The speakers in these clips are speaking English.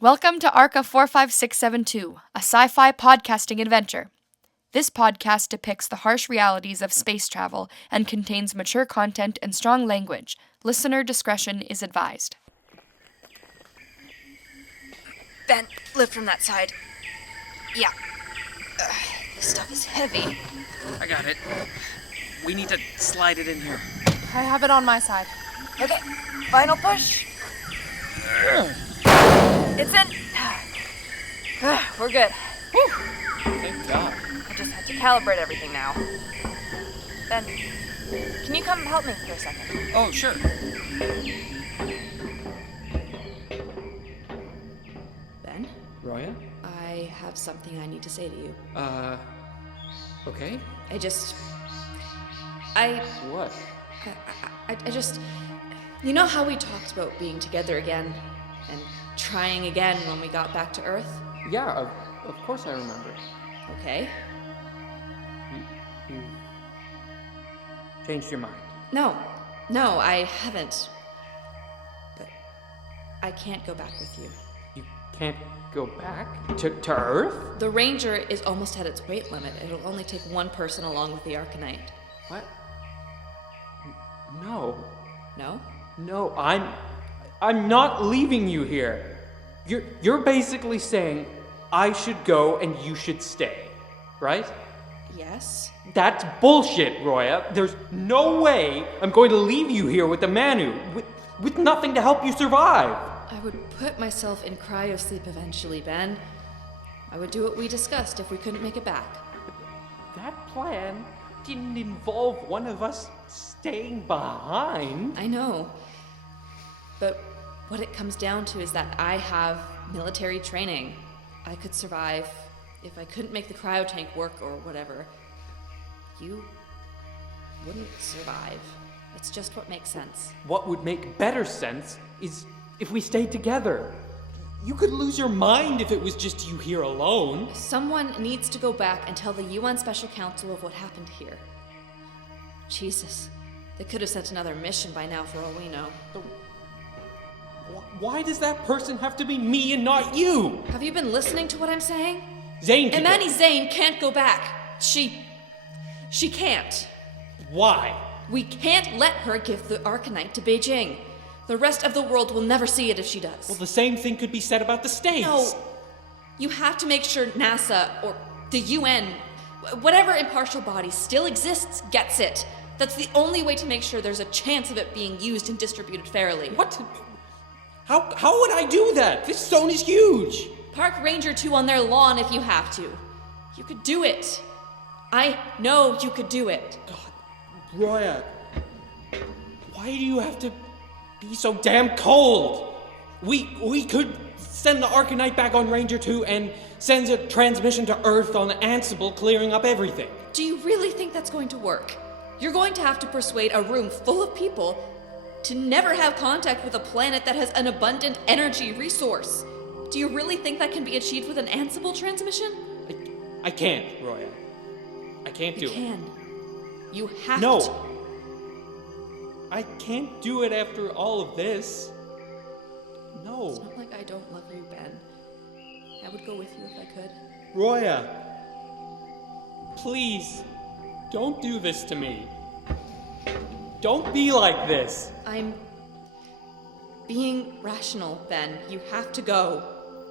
Welcome to Arca-45672, a sci-fi podcasting adventure. This podcast depicts the harsh realities of space travel and contains mature content and strong language. Listener discretion is advised. Ben, lift from that side. Yeah. This stuff is heavy. I got it. We need to slide it in here. I have it on my side. Okay, final push. It's in. We're good. Whew. Thank God. I just had to calibrate everything now. Ben, can you come help me for a second? Oh, sure. Ben, Roya? I have something I need to say to you. Okay. What? I just... You know how we talked about being together again and trying again when we got back to Earth? Yeah, of course I remember. Okay. You changed your mind. No, I haven't. But I can't go back with you. You can't go back to Earth? The Ranger is almost at its weight limit. It'll only take one person along with the Arcanite. What? No. No? No, I'm not leaving you here. You're basically saying I should go and you should stay, right? Yes? That's bullshit, Roya. There's no way I'm going to leave you here with the Manu, with nothing to help you survive. I would put myself in cryosleep eventually, Ben. I would do what we discussed if we couldn't make it back. That plan didn't involve one of us staying behind. I know. But what it comes down to is that I have military training. I could survive if I couldn't make the cryo tank work or whatever. You wouldn't survive. It's just what makes sense. What would make better sense is if we stayed together. You could lose your mind if it was just you here alone. Someone needs to go back and tell the UN Special Council of what happened here. Jesus, they could have sent another mission by now for all we know. Why does that person have to be me and not you? Have you been listening to what I'm saying? Zain can Imani Zain can't go back. She can't. Why? We can't let her give the Arcanite to Beijing. The rest of the world will never see it if she does. Well, the same thing could be said about the States. No. You have to make sure NASA or the UN, whatever impartial body still exists, gets it. That's the only way to make sure there's a chance of it being used and distributed fairly. What? How would I do that? This zone is huge. Park Ranger 2 on their lawn if you have to. You could do it. I know you could do it. God, Roya, why do you have to be so damn cold? We could send the Arcanite back on Ranger 2 and send a transmission to Earth on Ansible, clearing up everything. Do you really think that's going to work? You're going to have to persuade a room full of people to never have contact with a planet that has an abundant energy resource. Do you really think that can be achieved with an Ansible transmission? I can't, Roya. I can't do it. You can. You have No. to. I can't do it after all of this. It's No. not like I don't love you, Ben. I would go with you if I could. Roya, please, don't do this to me. Don't be like this. I'm being rational, Ben. You have to go.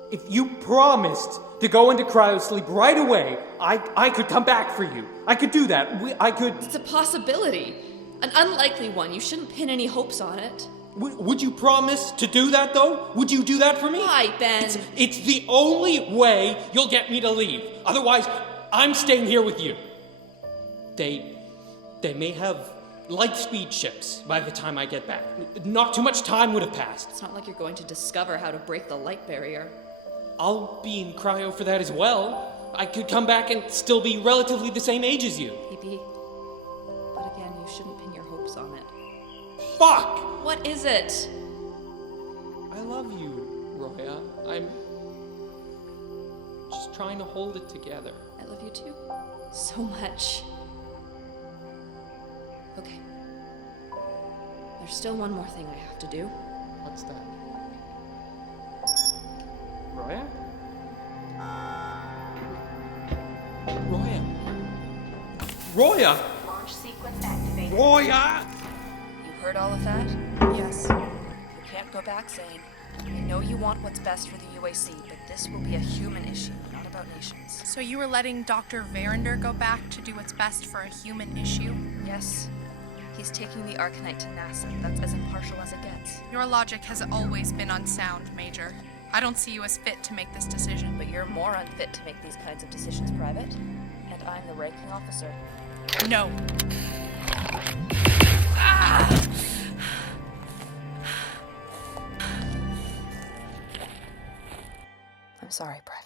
If you promised to go into cryosleep right away, I could come back for you. I could do that. I could... It's a possibility. An unlikely one. You shouldn't pin any hopes on it. Would you promise to do that, though? Would you do that for me? Why, Ben? It's the only way you'll get me to leave. Otherwise, I'm staying here with you. They may have light-speed ships by the time I get back. Not too much time would have passed. It's not like you're going to discover how to break the light barrier. I'll be in cryo for that as well. I could come back and still be relatively the same age as you. Maybe. But again, you shouldn't pin your hopes on it. Fuck! What is it? I love you, Roya. I'm just trying to hold it together. I love you too. So much. Okay. There's still one more thing I have to do. What's that? Roya? Roya? Roya! Launch sequence activated. Roya! You heard all of that? Yes. You can't go back, Zain. I know you want what's best for the UAC, but this will be a human issue, not about nations. So you were letting Dr. Verrinder go back to do what's best for a human issue? Yes. He's taking the Arcanite to NASA. That's as impartial as it gets. Your logic has always been unsound, Major. I don't see you as fit to make this decision. But you're more unfit to make these kinds of decisions private. And I'm the ranking officer. No. I'm sorry, Private.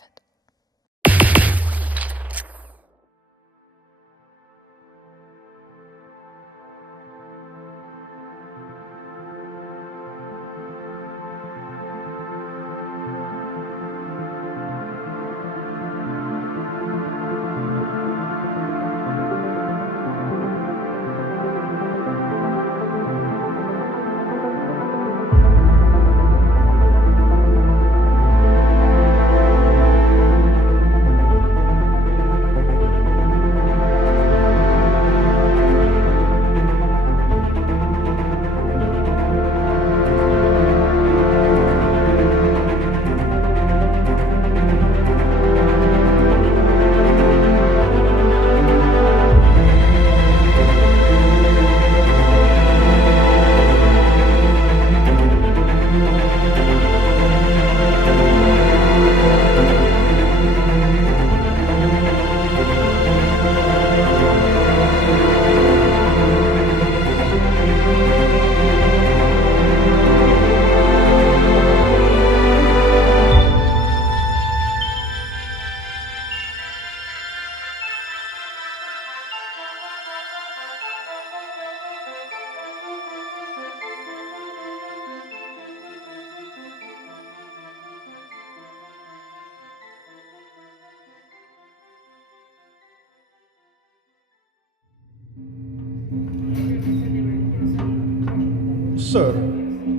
Sir,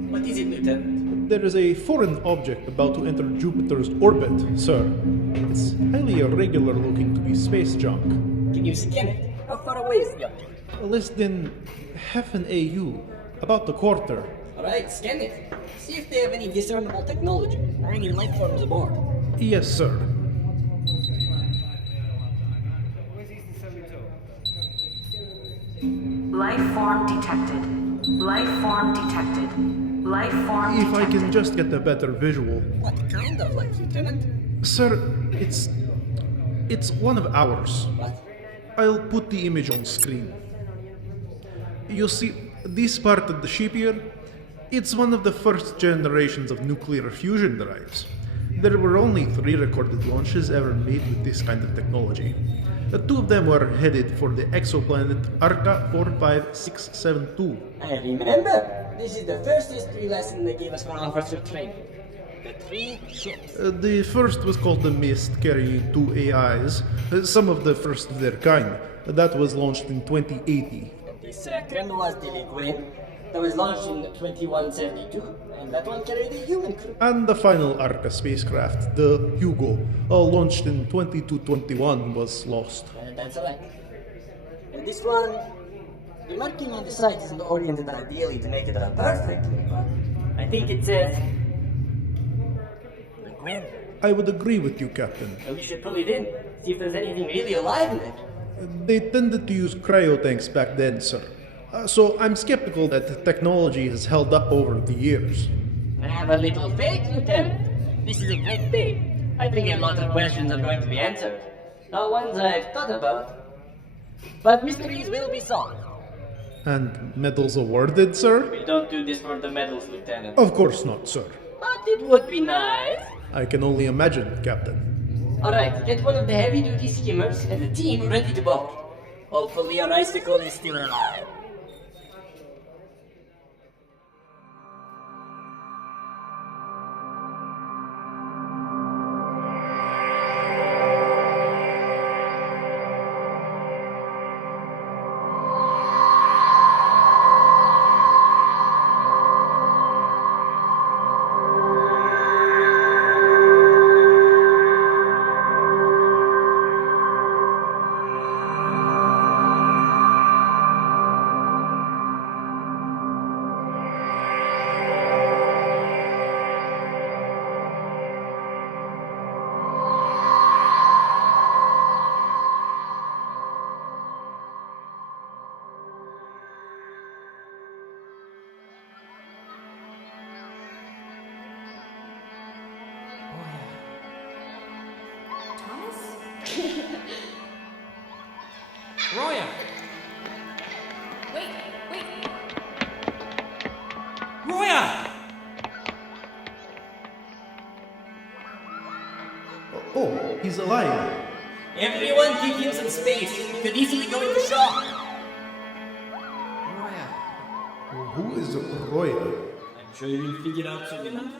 What is it, Lieutenant? there is a foreign object about to enter Jupiter's orbit, sir. It's highly irregular looking to be space junk. Can you scan it? How far away is the object? Less than half an AU, about a quarter. Alright, scan it. See if they have any discernible technology or any life forms aboard. Yes, sir. Life form detected. Life form detected. Life form If I detected. can just get a better visual. What kind of life, Lieutenant? Sir, it's one of ours. What? I'll put the image on screen. You see, this part of the ship here, it's one of the first generations of nuclear fusion drives. There were only 3 recorded launches ever made with this kind of technology. 2 of them were headed for the exoplanet Arca-45672. I remember. This is the first history lesson they gave us for officer training. The 3 ships. The first was called the Mist, carrying 2 AIs, some of the first of their kind. That was launched in 2080. This Grenoise de l'Aiguille that was launched in 2172, and that one carried a human crew. And the final Arca spacecraft, the Hugo, launched in 2221, was lost. That's alright. And this one, the marking on the side isn't oriented ideally to make it run perfectly, but I think it says Gwen. I would agree with you, Captain. And we should pull it in, see if there's anything really alive in it. They tended to use cryotanks back then, sir. So I'm skeptical that the technology has held up over the years. I have a little faith, Lieutenant. This is a great day. I think a lot of questions are going to be answered. Not ones I've thought about. But mysteries will be solved. And medals awarded, sir? We don't do this for the medals, Lieutenant. Of course not, sir. But it would be nice. I can only imagine, Captain. Alright, get one of the heavy-duty skimmers and the team ready to board. Hopefully our icicle is still alive. Roya! Wait, wait. Roya! Oh, he's alive. Everyone give him some space. He could easily go into shock. Roya. Who is Roya? I'm sure you'll figure out soon enough.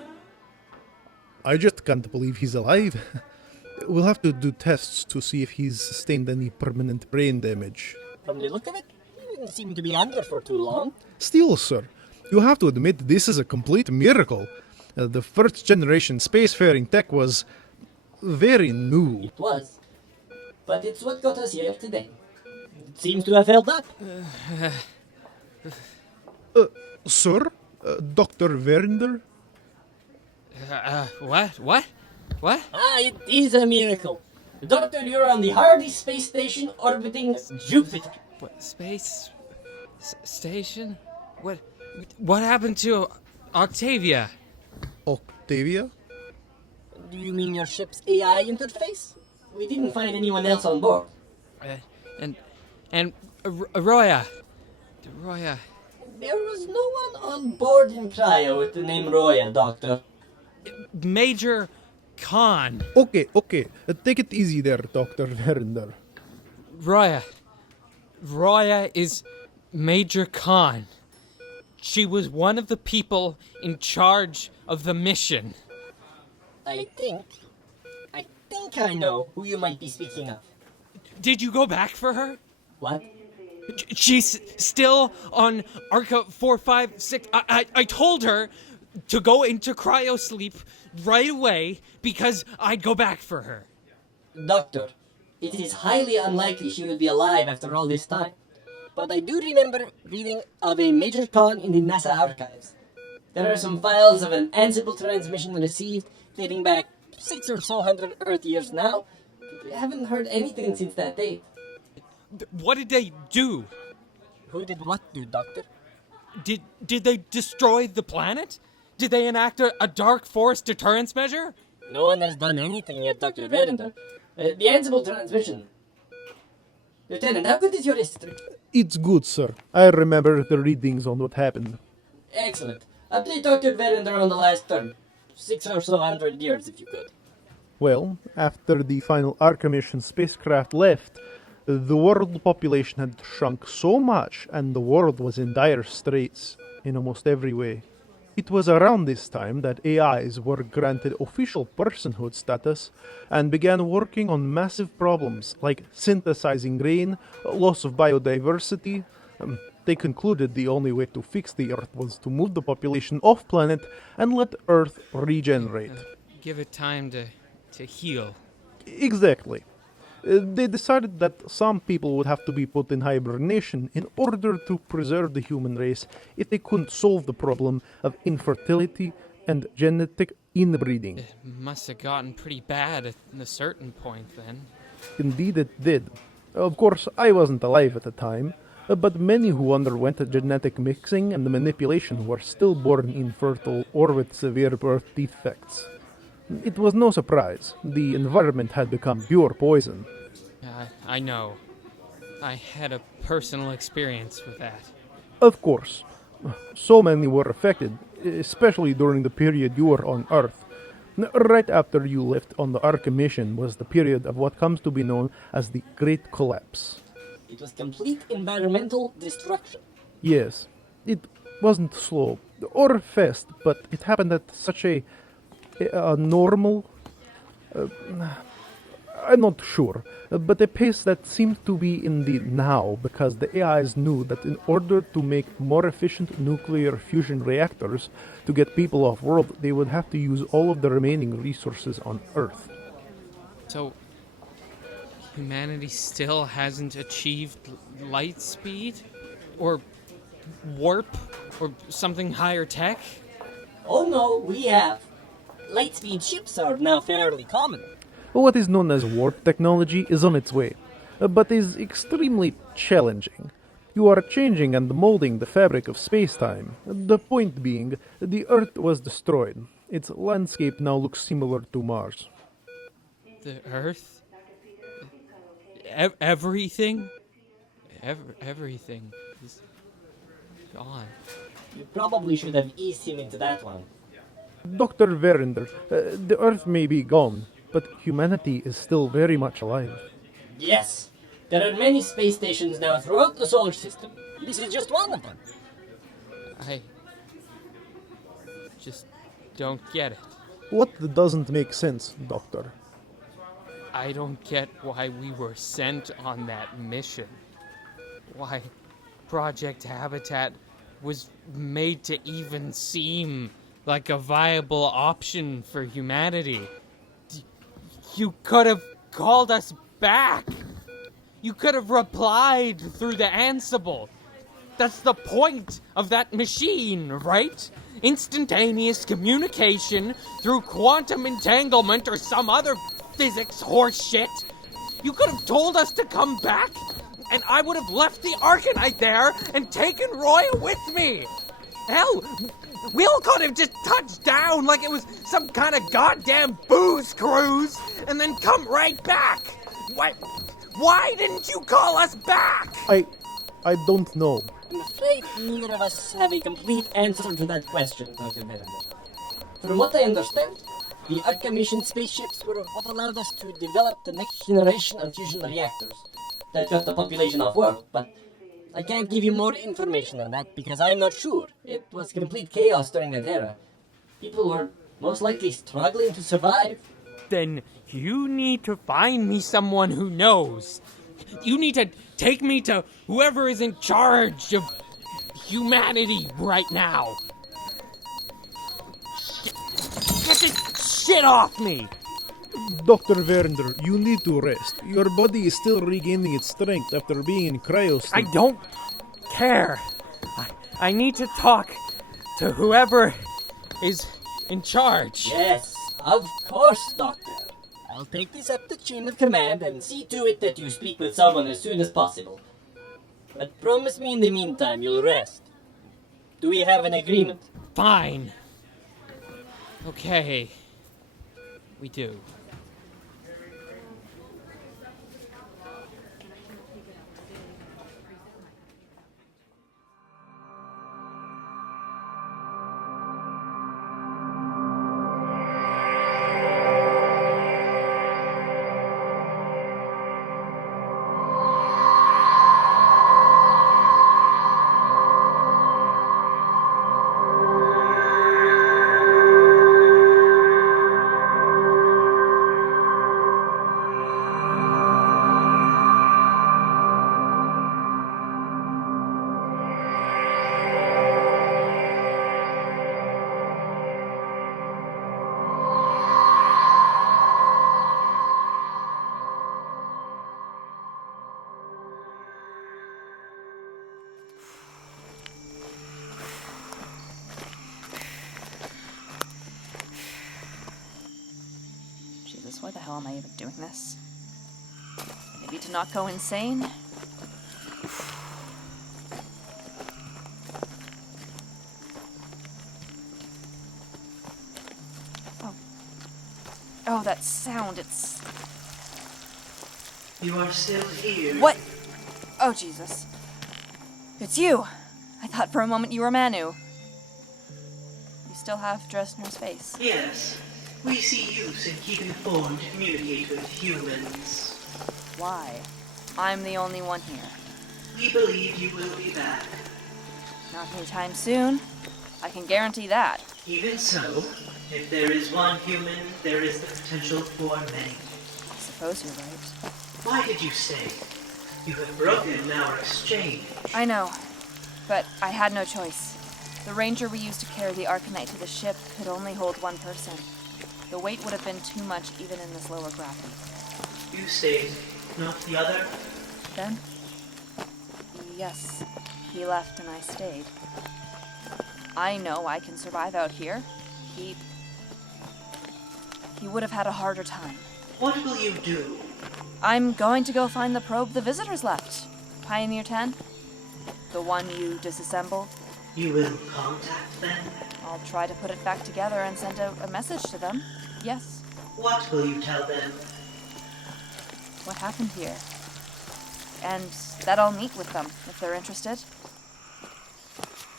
I just can't believe he's alive. We'll have to do tests to see if he's sustained any permanent brain damage. From the look of it, he didn't seem to be under for too long. Still, sir, you have to admit this is a complete miracle. The first generation spacefaring tech was very new. It was. But it's what got us here today. It seems to have held up. Sir? Dr. Verrinder? What? Ah, it is a miracle. Doctor, you're on the hardest space station orbiting Jupiter. What, station? What happened to Octavia? Octavia? Do you mean your ship's AI interface? We didn't find anyone else on board. And Roya. There was no one on board in Cryo with the name Roya, Doctor. Major Khan. Okay. Take it easy there, Dr. Verrinder. Roya is Major Khan. She was one of the people in charge of the mission. I think I know who you might be speaking of. Did you go back for her? What? She's still on Arca-456. I told her to go into cryo sleep right away because I'd go back for her. Doctor, it is highly unlikely she will be alive after all this time. But I do remember reading of a Major Khan in the NASA archives. There are some files of an Ansible transmission received dating back 600 or so Earth years now. We haven't heard anything since that date. What did they do? Who did what do, Doctor? Did they destroy the planet? Did they enact a dark force deterrence measure? No one has done anything yet, Dr. Verrinder. The Ansible transmission. Lieutenant, how good is your history? It's good, sir. I remember the readings on what happened. Excellent. Update Dr. Verrinder on the last turn. 600 or so years, if you could. Well, after the final Arca mission spacecraft left, the world population had shrunk so much and the world was in dire straits in almost every way. It was around this time that AIs were granted official personhood status and began working on massive problems like synthesizing rain, loss of biodiversity. They concluded the only way to fix the Earth was to move the population off planet and let Earth regenerate. Give it time to heal. Exactly. They decided that some people would have to be put in hibernation in order to preserve the human race if they couldn't solve the problem of infertility and genetic inbreeding. It must have gotten pretty bad at a certain point then. Indeed it did. Of course, I wasn't alive at the time, but many who underwent genetic mixing and manipulation were still born infertile or with severe birth defects. It was no surprise. The environment had become pure poison. I know. I had a personal experience with that. Of course. So many were affected, especially during the period you were on Earth. Right after you left on the Arca mission was the period of what comes to be known as the Great Collapse. It was complete environmental destruction. Yes, it wasn't slow or fast, but it happened at such a normal... I'm not sure, but a pace that seemed to be in the now because the AIs knew that in order to make more efficient nuclear fusion reactors to get people off world, they would have to use all of the remaining resources on Earth. So, humanity still hasn't achieved light speed? Or warp? Or something higher tech? Oh no, we have. Lightspeed ships are now fairly common. What is known as warp technology is on its way, but is extremely challenging. You are changing and molding the fabric of space-time. The point being, the Earth was destroyed. Its landscape now looks similar to Mars. The Earth? Everything? Everything is gone. You probably should have eased him into that one. Dr. Verrinder, the Earth may be gone, but humanity is still very much alive. Yes, there are many space stations now throughout the solar system. This is just one of them. I just don't get it. What doesn't make sense, Doctor? I don't get why we were sent on that mission. Why Project Habitat was made to even seem like a viable option for humanity. You could have called us back. You could have replied through the Ansible. That's the point of that machine, right? Instantaneous communication through quantum entanglement or some other physics horseshit. You could have told us to come back, and I would have left the Arcanite there and taken Roya with me. Hell, we all could have just touched down like it was some kind of goddamn booze cruise and then come right back. Why didn't you call us back? I don't know. I'm afraid neither of us have a complete answer to that question, Dr. Verrinder. From what I understand, the Arca mission spaceships were what allowed us to develop the next generation of fusion reactors that got the population off work, but I can't give you more information on that because I'm not sure. It was complete chaos during that era. People were most likely struggling to survive. Then you need to find me someone who knows. You need to take me to whoever is in charge of humanity right now. Get this shit off me! Dr. Verrinder, you need to rest. Your body is still regaining its strength after being in cryo sleep. I don't care. I need to talk to whoever is in charge. Yes, of course, Doctor. I'll take this up the chain of command and see to it that you speak with someone as soon as possible. But promise me in the meantime you'll rest. Do we have an agreement? Fine. Okay. We do. Why the hell am I even doing this? Maybe to not go insane? Oh, that sound, it's... You are still here. What? Oh, Jesus. It's you! I thought for a moment you were Manu. You still have Drezner's face. Yes. We see use in keeping form to communicate with humans. Why? I'm the only one here. We believe you will be back. Not anytime soon. I can guarantee that. Even so, if there is one human, there is the potential for many. I suppose you're right. Why did you stay? You have broken our exchange. I know, but I had no choice. The ranger we used to carry the Arcanite to the ship could only hold one person. The weight would have been too much even in this lower gravity. You stayed, not the other? Then? Yes, he left and I stayed. I know I can survive out here. He would have had a harder time. What will you do? I'm going to go find the probe the visitors left. Pioneer 10? The one you disassembled? You will contact them? I'll try to put it back together and send a message to them. Yes. What will you tell them? What happened here? and that I'll meet with them if they're interested.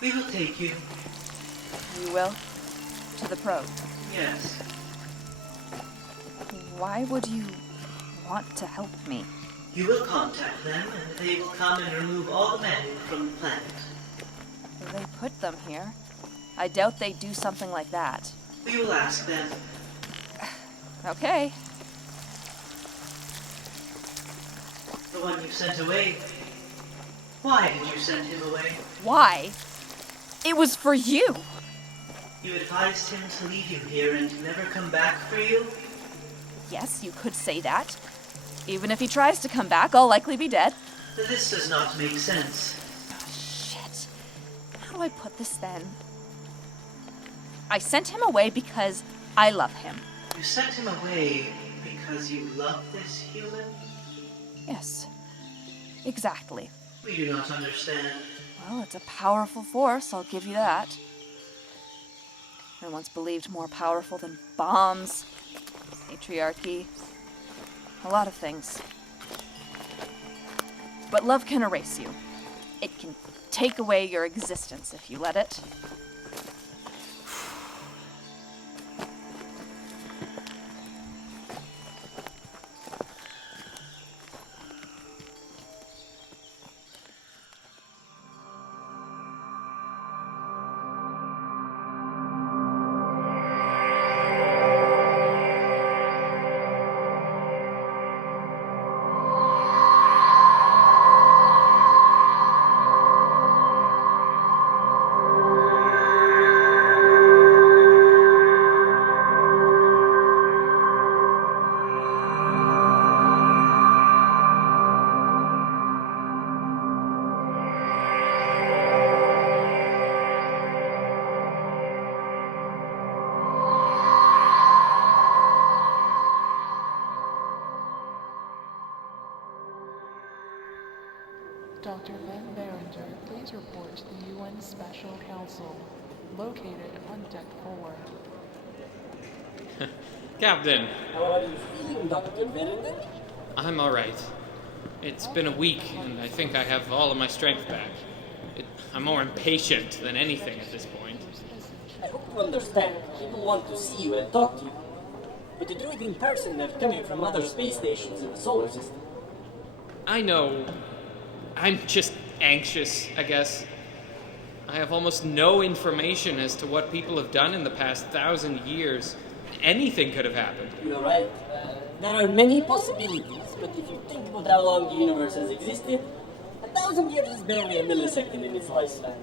We will take you. You will? To the probe? Yes. Why would you want to help me? You will contact them, and they will come and remove all the men from the planet. They put them here. I doubt they'd do something like that. We will ask them. Okay. The one you sent away. Why did you send him away? Why? It was for you! You advised him to leave you here and never come back for you? Yes, you could say that. Even if he tries to come back, I'll likely be dead. This does not make sense. Oh, shit. How do I put this then? I sent him away because I love him. You sent him away because you love this human? Yes. Exactly. We do not understand. Well, it's a powerful force, I'll give you that. I once believed more powerful than bombs, patriarchy, a lot of things. But love can erase you. It can take away your existence if you let it. Dr. Verrinder, please report to the UN Special Council, located on Deck 4. Captain, How are you feeling, Dr. Verrinder? I'm alright. It's been a week, and I think I have all of my strength back. I'm more impatient than anything at this point. I hope you understand. People want to see you and talk to you. But to do it in person, they're coming from other space stations in the solar system. I know. I'm just anxious, I guess. I have almost no information as to what people have done in the past 1,000 years. Anything could have happened. You're right. There are many possibilities, but if you think about how long the universe has existed, 1,000 years is barely a millisecond in its lifespan.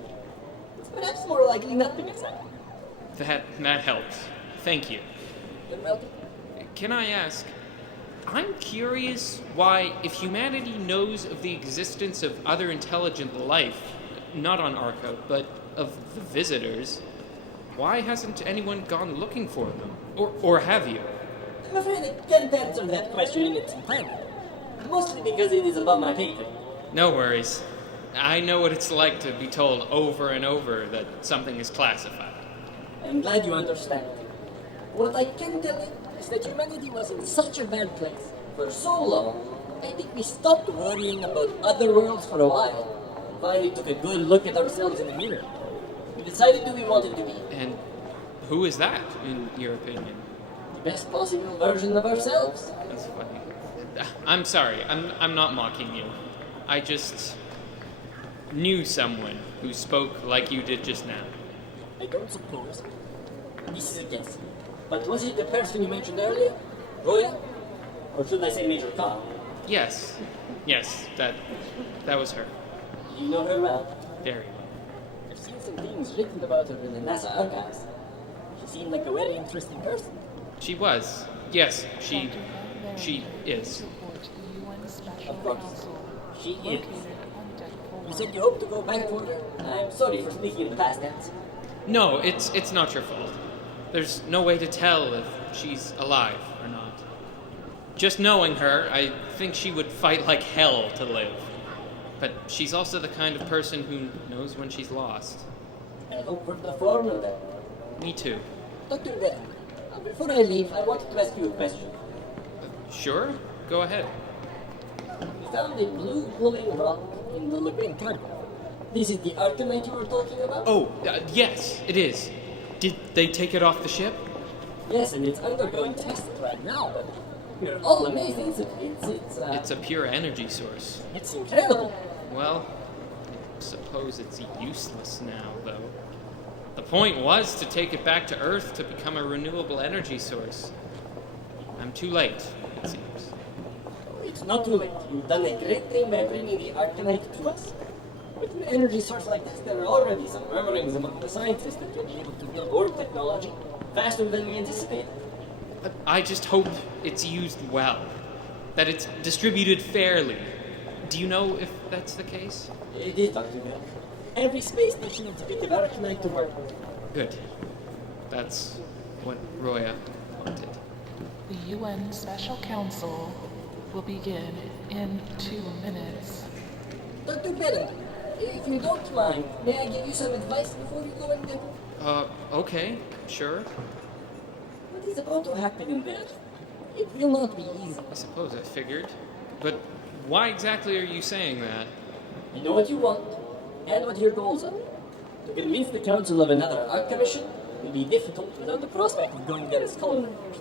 It's perhaps more likely nothing has happened. That helps. Thank you. You're welcome. Can I ask, I'm curious why, if humanity knows of the existence of other intelligent life, not on Arca, but of the visitors, why hasn't anyone gone looking for them? Or have you? I'm afraid I can't answer that question in its entirety. Mostly because it is above my pay grade. No worries. I know what it's like to be told over and over that something is classified. I'm glad you understand. What I can tell you is that humanity was in such a bad place for so long, I think we stopped worrying about other worlds for a while. And finally took a good look at ourselves in the mirror. We decided who we wanted to be. And who is that, in your opinion? The best possible version of ourselves. That's funny. I'm sorry, I'm not mocking you. I just knew someone who spoke like you did just now. I don't suppose. This is a guess. But was it the person you mentioned earlier? Roya? Or should I say Major Khan? Yes, that was her. Do you know her well? Very well. I've seen some things written about her in the NASA archives. She seemed like a very interesting person. She was. Yes, she is. Of course. She is. You said you hope to go back for her? I'm sorry for speaking in the past tense. No, it's not your fault. There's no way to tell if she's alive or not. Just knowing her, I think she would fight like hell to live. But she's also the kind of person who knows when she's lost. I hope for the former then. Me too. Dr. Bain, before I leave, I wanted to ask you a question. Sure? Go ahead. found a blue glowing rock in the labyrinth cargo. This is the Arcanite you were talking about? Oh, yes, it is. Did they take it off the ship? Yes, and it's undergoing tests right now, but we're all amazed. It's a pure energy source. It's incredible. Well, I suppose it's useless now, though. The point was to take it back to Earth to become a renewable energy source. I'm too late, it seems. It's not too late. You've done a great thing by bringing the Arcanite to us. With an energy source like this, there are already some murmurings among the scientists that you'll be able to build more technology faster than we anticipated. I just hope it's used well. That it's distributed fairly. Do you know if that's the case? It is, Dr. Bell. Every space station needs a bit of Arcanite to work. Good. That's what Roya wanted. The UN Special Council will begin in 2 minutes. Dr. Verrinder, if you don't mind, may I give you some advice before you go in there? Okay, sure. What is about to happen in there? It will not be easy. I suppose I figured. But why exactly are you saying that? You know what you want, and what your goals are. To convince the Council of another Arc Commission will be difficult without the prospect of going there as colonizers.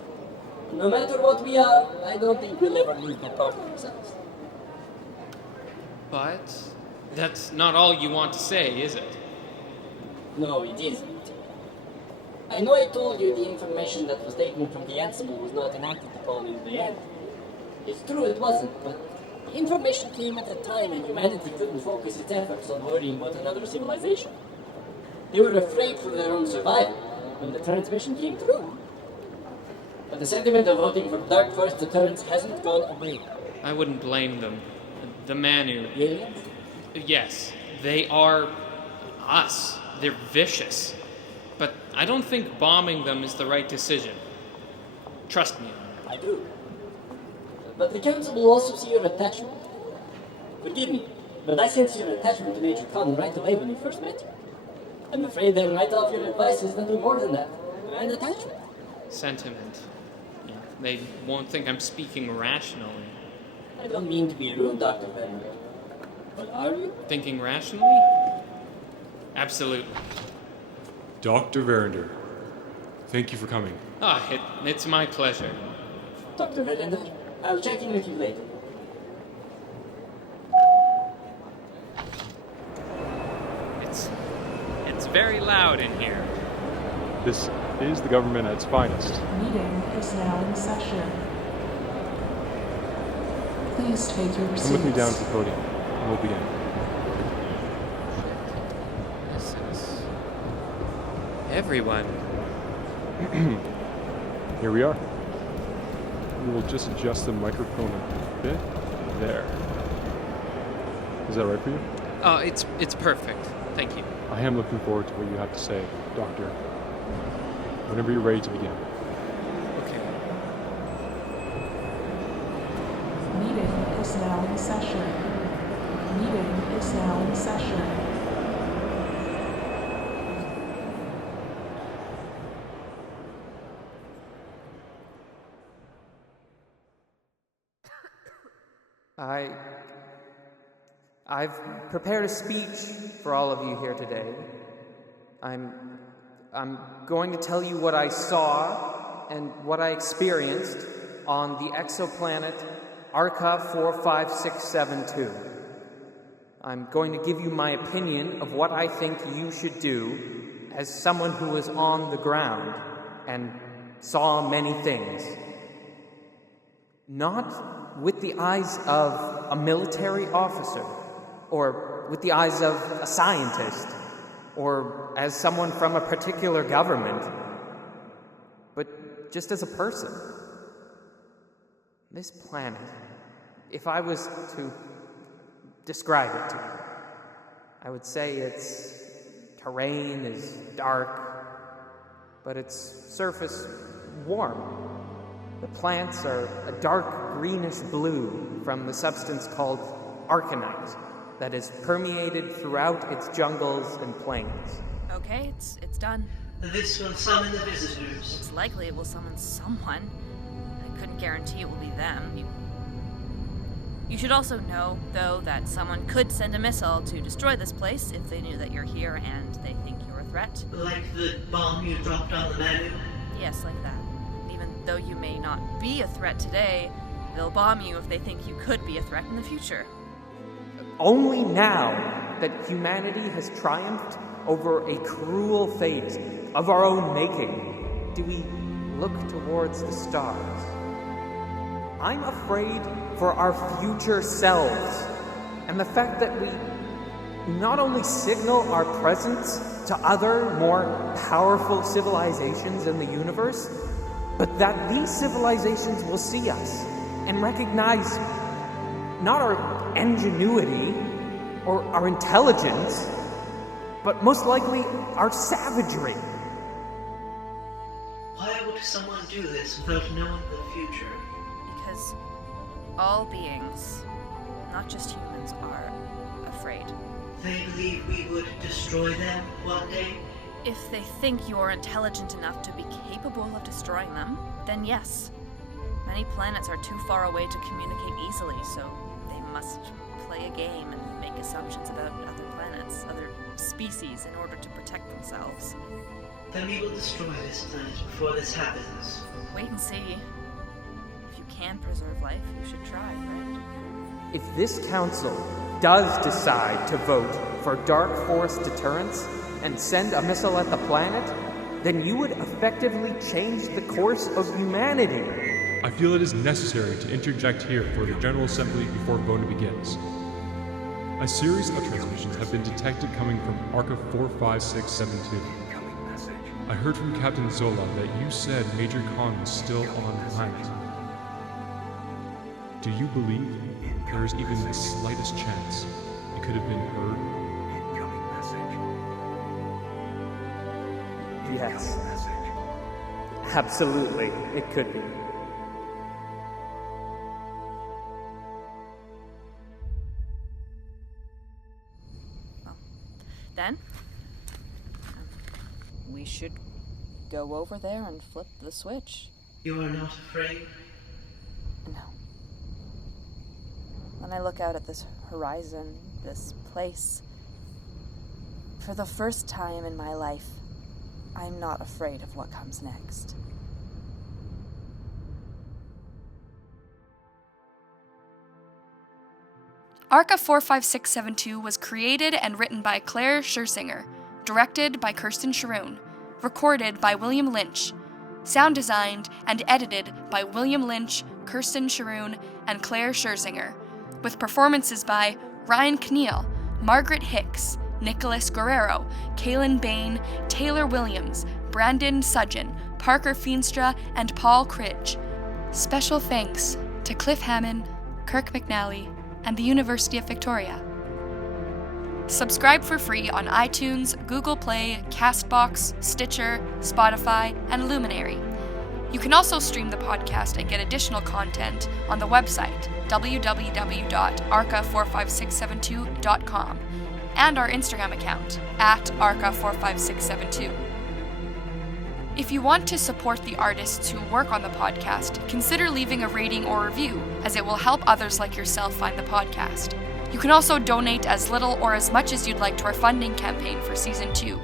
No matter what we are, I don't think we'll ever lose that part of ourselves. But that's not all you want to say, is it? No, it isn't. I know I told you the information that was taken from the Ansible was not enacted upon in the end. It's true it wasn't, but the information came at a time when humanity couldn't focus its efforts on worrying about another civilization. They were afraid for their own survival when the transmission came through. But the sentiment of voting for Dark Force deterrence hasn't gone away. I wouldn't blame them. The Manu. Aliens? Yes, they are us. They're vicious. But I don't think bombing them is the right decision. Trust me. I do. But the Council will also see your attachment. Forgive me, but I sense your attachment to Major Khan right away when you first met you. I'm afraid they'll write off your advice as nothing more than that. An attachment. Sentiment. Yeah, they won't think I'm speaking rationally. I don't mean to be rude, Dr. Bain. But are you? Thinking rationally? Absolutely. Dr. Verrinder, thank you for coming. It's my pleasure. Dr. Verrinder, I'll check in with you later. It's very loud in here. This is the government at its finest. Meeting is now in session. Please take your seats. Come with me down to the podium, and we'll begin. This is everyone. Here we are. We will just adjust the microphone a bit. There. Is that right for you? It's perfect. Thank you. I am looking forward to what you have to say, Doctor. Whenever you're ready to begin. Okay. Meeting is now in session. Meeting is now in session. I've prepared a speech for all of you here today. I'm going to tell you what I saw and what I experienced on the exoplanet Arca-45672. I'm going to give you my opinion of what I think you should do as someone who was on the ground and saw many things. Not with the eyes of a military officer, or with the eyes of a scientist, or as someone from a particular government, but just as a person. This planet, if I was to describe it to you, I would say its terrain is dark, but its surface warm. The plants are a dark greenish blue from the substance called arcanite that is permeated throughout its jungles and plains. Okay, it's done. This will summon the visitors. It's likely it will summon someone. I couldn't guarantee it will be them. You should also know, though, that someone could send a missile to destroy this place if they knew that you're here and they think you're a threat. Like the bomb you dropped on the Manu? Yes, like that. Even though you may not be a threat today, they'll bomb you if they think you could be a threat in the future. Only now that humanity has triumphed over a cruel fate of our own making do we look towards the stars. I'm afraid for our future selves, and the fact that we not only signal our presence to other, more powerful civilizations in the universe, but that these civilizations will see us and recognize not our ingenuity or our intelligence, but most likely our savagery. Why would someone do this without knowing the future? Because all beings, not just humans, are afraid. They believe we would destroy them one day? If they think you're intelligent enough to be capable of destroying them, then yes. Many planets are too far away to communicate easily, so they must play a game and make assumptions about other planets, other species, in order to protect themselves. Then we will destroy this planet before this happens. Wait and see. If you can preserve life, you should try, right? If this council does decide to vote for dark force deterrence and send a missile at the planet, then you would effectively change the course of humanity. I feel it is necessary to interject here for the General Assembly before voting begins. A series of transmissions have been detected coming from Arca-45672. I heard from Captain Zola that you said Major Khan was still on the planet. Do you believe there is even the slightest chance it could have been heard? Yes. Absolutely, it could be. Well, then, we should go over there and flip the switch. You are not afraid? No. When I look out at this horizon, this place, for the first time in my life, I'm not afraid of what comes next. Arca-45672 was created and written by Claire Scherzinger, directed by Kirsten Sharun, recorded by William Lynch, sound designed and edited by William Lynch, Kirsten Sharun, and Claire Scherzinger, with performances by Ryan Kniel, Margaret Hicks, Nicholas Guerreiro, Kaelan Bain, Taylor Williams, Brandon Sugden, Parker Feenstra, and Paul Cridge. Special thanks to Cliff Haman, Kirk McNally, and the University of Victoria. Subscribe for free on iTunes, Google Play, CastBox, Stitcher, Spotify, and Luminary. You can also stream the podcast and get additional content on the website www.arca45672.com and our Instagram account @arca45672. If you want to support the artists who work on the podcast, consider leaving a rating or review, as it will help others like yourself find the podcast. You can also donate as little or as much as you'd like to our funding campaign for Season 2.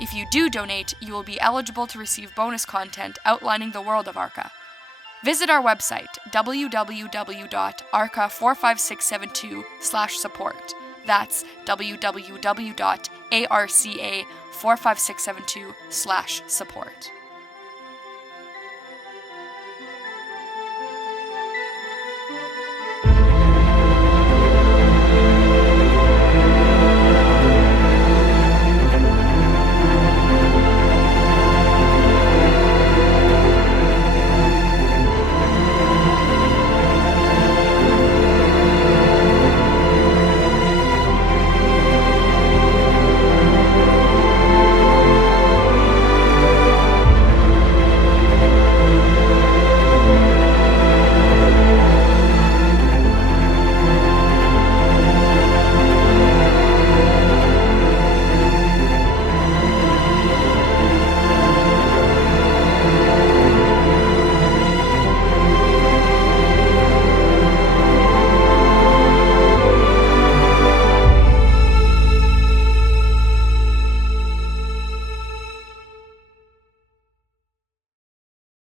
If you do donate, you will be eligible to receive bonus content outlining the world of Arca. Visit our website, www.arca45672/support. That's www.arca45672/support.